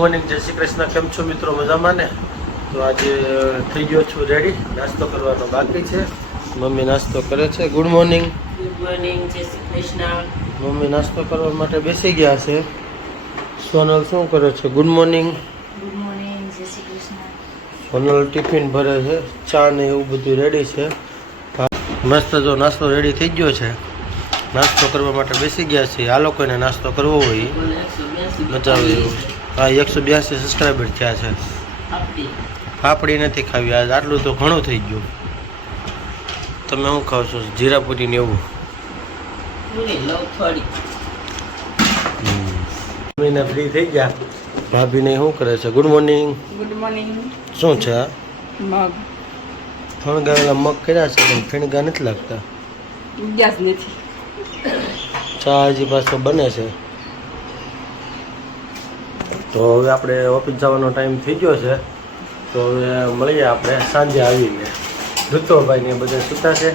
Morning, જય શ્રી કૃષ્ણ. કેમ છો મિત્રો? મજામાં ને? તો આજે થઈ ગયો છું રેડી. નાસ્તો કરવાનો બાકી છે. મમ્મી નાસ્તો કરે છે. Good morning. ગુડ મોર્નિંગ, જય શ્રી કૃષ્ણ. મમ્મી નાસ્તો કરવા માટે બેસી ગયા છે. સોનલ શું કરે છે? Good morning. ગુડ મોર્નિંગ, જય શ્રી કૃષ્ણ. સોનલ ટિફિન ભરે છે. ચા ને એવું બધું રેડી છે. મસ્ત જો નાસ્તો રેડી થઈ ગયો છે. નાસ્તો કરવા માટે બેસી ગયા છીએ. આ લોકોને નાસ્તો કરવો હોય મજા આવે એવું. હા, 182 સબસ્ક્રાઈબર થયા છે. પાપડી નથી ખાવી આજ, આટલું તો ઘણું થઈ ગયું. તમે શું ખાવ છો? જીરા પૂરી ને એવું? મમ્મીને ફ્રી થઈ ગયા. ભાભીને શું કરે છે? Good morning. Good morning. શું છે આ? મગ. ફણગાવેલા મગ કર્યા છે પણ ફીણગા નથી લાગતા. ગેસ નથી. ચા હજી પાછો બને છે. તો હવે આપણે ઓફિસ જવાનો ટાઈમ થઈ ગયો છે. તો હવે મળીએ આપણે સાંજે આવીને. ઋતુભાઈને બધા સૂતા છે.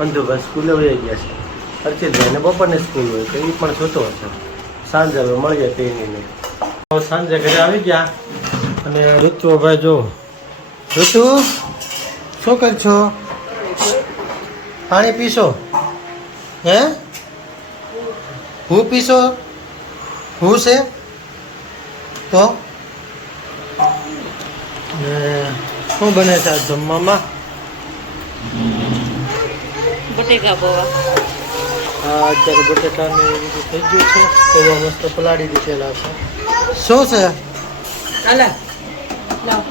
અંધુભાઈ સ્કૂલે વહી ગયા છે. અર્ચિતભાઈને બપોરની સ્કૂલ હોય તો એ પણ સૂતો હશે. સાંજે હવે મળીએ તેનીને. સાંજે ઘરે આવી ગયા અને ઋતુભાઈ જો ઋતુ શું કરશો? પાણી પીશો? હે? હું પીશો? હું છે તો શું બને છે આ જમવામાં? બટેકા પૌવા. હા, અત્યારે બટેટાને એ બધું થઈ ગયું છે. પૌવા મસ્ત પલાળી દીધેલા છે. શું છે? અલા લાવ.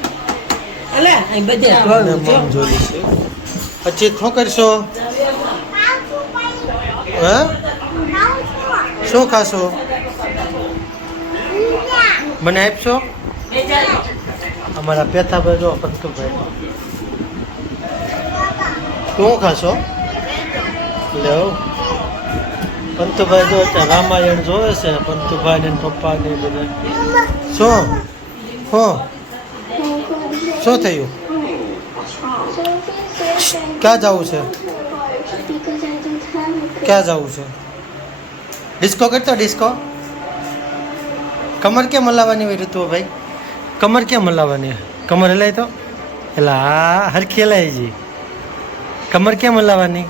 અલા અહીં બધે અને મમ જોડી છે. પછી શું કરશો? હે? શું ખાશો? મને આપશો? અમારા પેથાભાઈ જો પંતુભાઈ શું ખાશો? લ્યો પંતુભાઈ જો અત્યારે રામાયણ જોવે છે. પંતુભાઈ ને પપ્પા ને બધા. શું શું થયું? ક્યાં જવું છે? ક્યાં જવું છે? ડિસ્કો કરતો? ડિસ્કો કમર કેમ હલાવવાની હોય ઋતુભાઈ? કમર કેમ હલાવવાની? કમર હલાય તો એટલે હા હરખી હલાય જી. કમર કેમ હલાવવાની?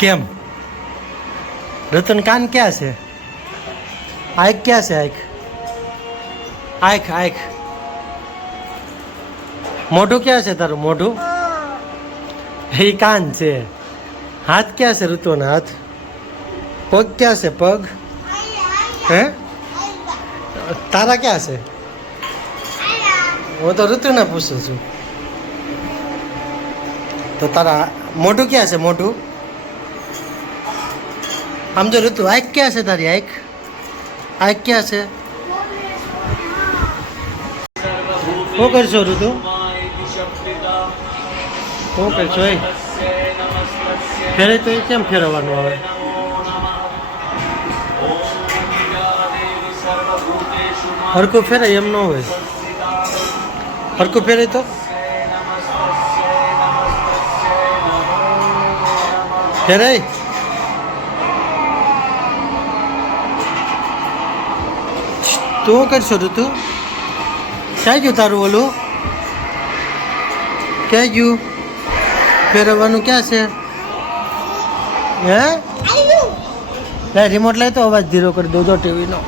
કેમ? ઋતુન કાન ક્યાં છે? આંખ ક્યાં છે? આંખ મોઢું ક્યાં છે તારું? મોઢું એ કાન છે. હાથ ક્યાં છે ઋતુના? હાથ. પગ ક્યાં છે? પગ હે? તારા ક્યાં છે? હું તો ઋતુને પૂછું છું. તો તારા મોઢું ક્યાં છે? મોઢું આમ જો ઋતુ. આંખ ક્યાં છે તારી? આંખ ક્યાં છે? શું કરશો ઋતુ? શું કરશો? એ ફેરે તો એ કેમ ફેરવવાનું આવે? હરકું ફેરાય એમ ન હોય. હરકું ફેરે તો ફેરાય. તું કરશો ઋતુ? ક્યાં ગયું તારું ઓલું? ક્યાં ગયું? ફેરવવાનું ક્યાં છે? હે? લે રિમોટ લઈ તો અવાજ ધીરો કરી દો ટીવી નો.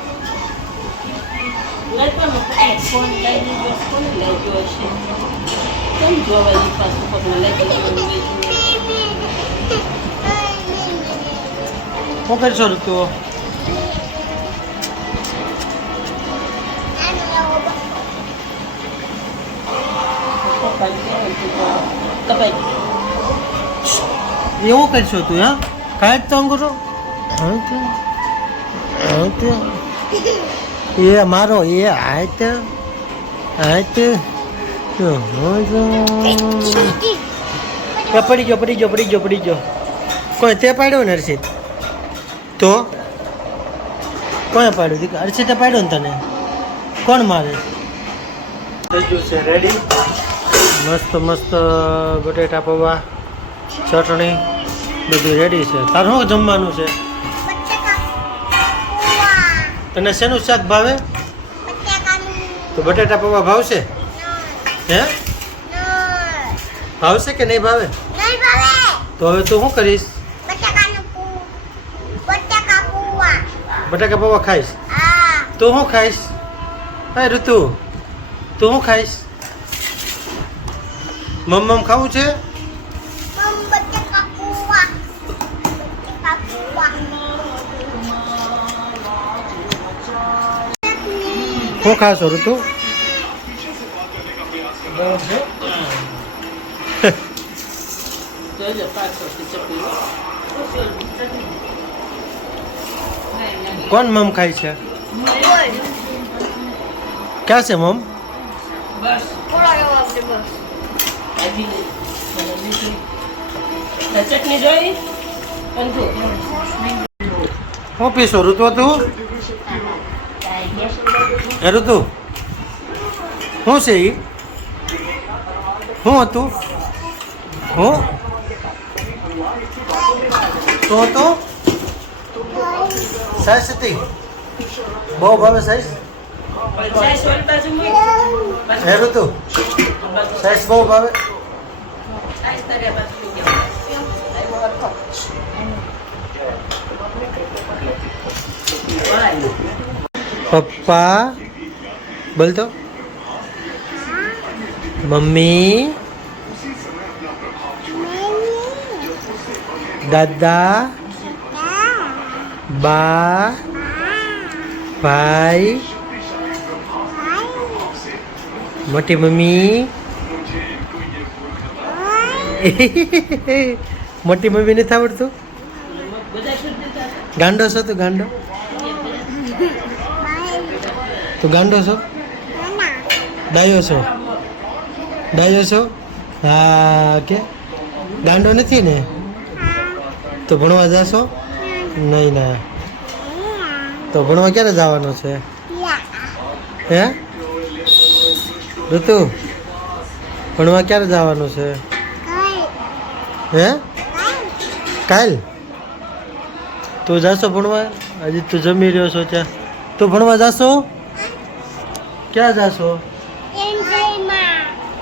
શું કરશો ઋતુ? એવું કરશો તું? હા કાંઈ તો કરો. એ મારો એ હાથ પડી ગયો. કોઈ તે પાડ્યો ને હર્ષિત? તો કોને પાડ્યું? દીકરા હર્ષિતે પાડ્યો ને તને? કોણ મારે? થઈ ગયું છે રેડી. મસ્ત બટેટા પૌવા ચટણી બધું રેડી છે. તારું શું જમવાનું છે? તને શેનું શાક ભાવે? તો બટેટા પૌવા ભાવશે હે ભાવશે કે નહીં ભાવે તો હવે તું શું કરીશ બટાકા પૌવા ખાઈશ તું શું ખાઈશ હે ઋતુ તું શું ખાઈશ મમ ખાવું છે શું ખાશો ઋતુ જોજો પાછળથી ચપલી કોણ મમ ખાય છે ક્યાં છે મમ બસ ચટણી જોઈ અંધુ શું પીશો ઋતુ તું હે ઋતુ શું છે એ શું હતું હું શું હતું સાઈઝ હતી બહુ ભાવે સાઈઝ હે ઋતુ સાઈઝ બહુ ભાવે પપ્પા બોલ તો મમ્મી દાદા બા ભાઈ મોટી મમ્મી મોટી મમ્મી નથી આવડતું ગાંડો છો તું ગાંડો તું ગાંડો છો ડાયો છો ડાયો છો હા કે ગાંડો નથી ને તો ભણવા જશો નહીં ના તો ભણવા ક્યારે જવાનું છે હે ઋતુ ભણવા ક્યારે જવાનું છે હે કાલ તું જાશો ભણવા હજી તું જમી રહ્યો છો ત્યાં તું ભણવા જાશો ક્યાં જાશો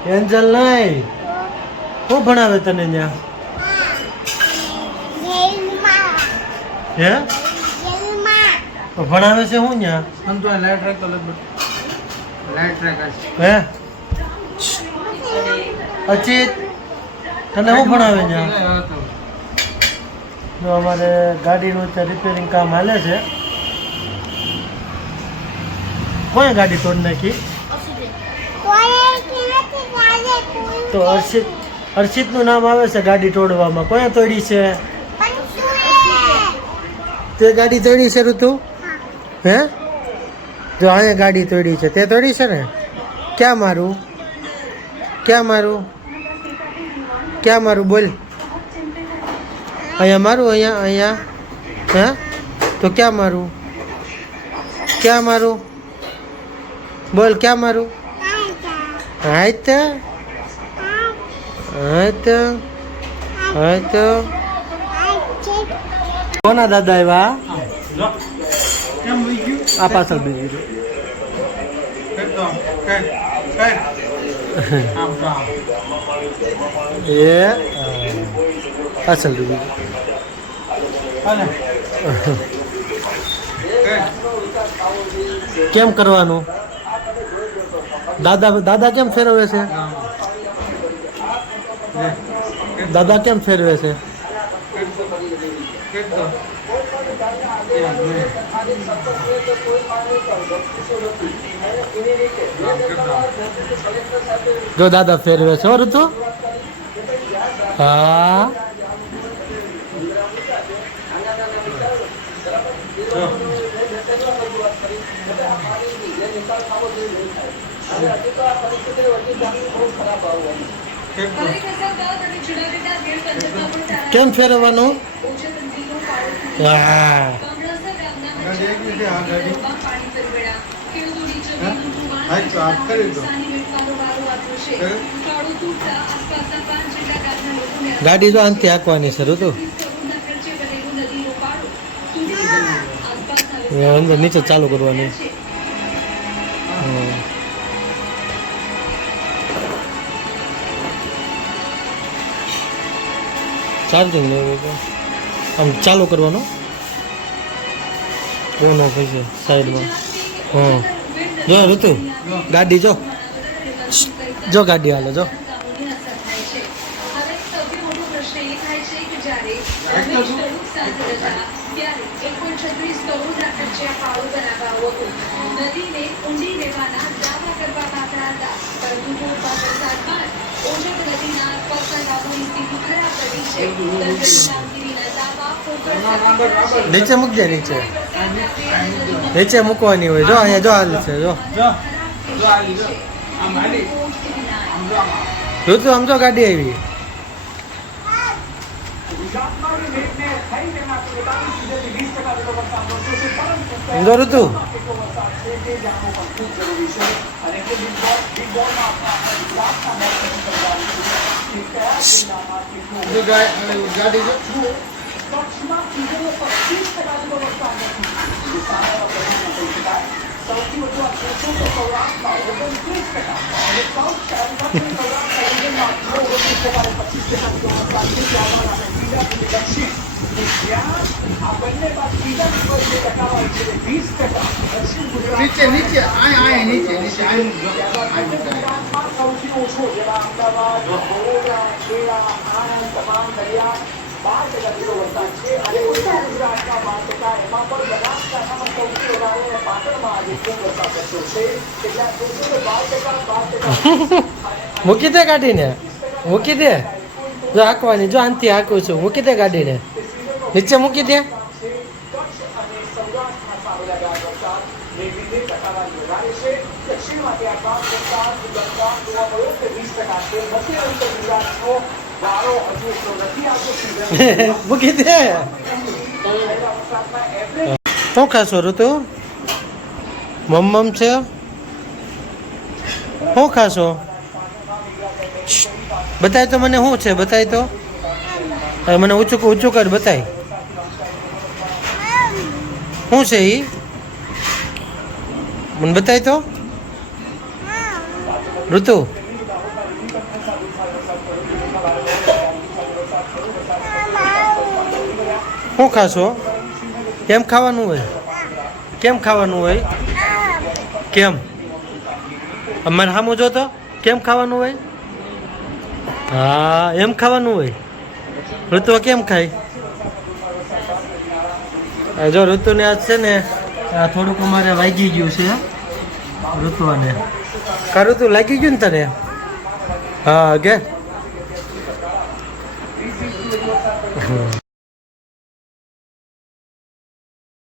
એન્જલ નહીં શું ભણાવે તને ત્યાં હે ભણાવે છે હું ત્યાં હે અચિત તને શું ભણાવે ત્યાં જો અમારે ગાડીનું ત્યાં રિપેરિંગ કામ હાલે છે કોઈ ગાડી તોડી નાખી તો અર્ષિતનું નામ આવે છે ગાડી તોડવામાં કોઈ તોડી છે તે ગાડી તોડી છે ઋતુ હે જો અહીંયા ગાડી તોડી છે તે તોડી છે ને ક્યાં મારું ક્યાં મારું ક્યાં મારું બોલ અહીંયા મારું અહીંયા અહીંયા હે તો ક્યાં મારું ક્યાં મારું બોલ ક્યાં મારું હા તો હા તો હા તો કોના દાદા આવ્યા આ પાછળ બીજી એ પાછળ બીજી કેમ કરવાનું દાદા દાદા કેમ ફેરવે છે દાદા કેમ ફેરવે છે જો દાદા ફેરવે છે ઋતુ હા કેમ ફેરવવાનું હા ગાડી જો આનથી હાંકવાની છે ઋતુ અંદર નીચે ચાલુ કરવાની ચાર્જિંગ લેવું તો આમ ચાલુ કરવાનો ઓનો પછી સાઈડમાં હા જો ઋતુ ગાડી જો જો ગાડી હાલે જો નીચે મૂકજે નીચે નીચે મૂકવાની હોય જો અહીંયા જો હાલ છે જો ઋતુ આમ જો ગાડી આવી જો ઋતુ ગાડી નીચે નીચે આય નીચે નીચે મૂકી દે ગાડીને મૂકી દે જો હાંકવાની જો આનથી હાંકું છું મૂકી દે ગાડીને નીચે મૂકી દે મૂકી દે શું ખાશો ઋતુ મમ્મમ છે શું ખાશો બતાય તો મને શું છે બતાય તો હવે મને ઊંચું ઊંચું કર બતાય શું છે એ મને બતાય તો ઋતુ શું ખાશો કેમ ખાવાનું હોય કેમ ખાવાનું હોય કેમ અમારે સામું જો તો કેમ ખાવાનું હોય હા એમ ખાવાનું હોય ઋતુ કેમ ખાય જો ઋતુને આજ છે ને આ થોડુંક અમારે વાગી ગયું છે ઋતુને કા ઋતુ લાગી ગયું ને તને હા કે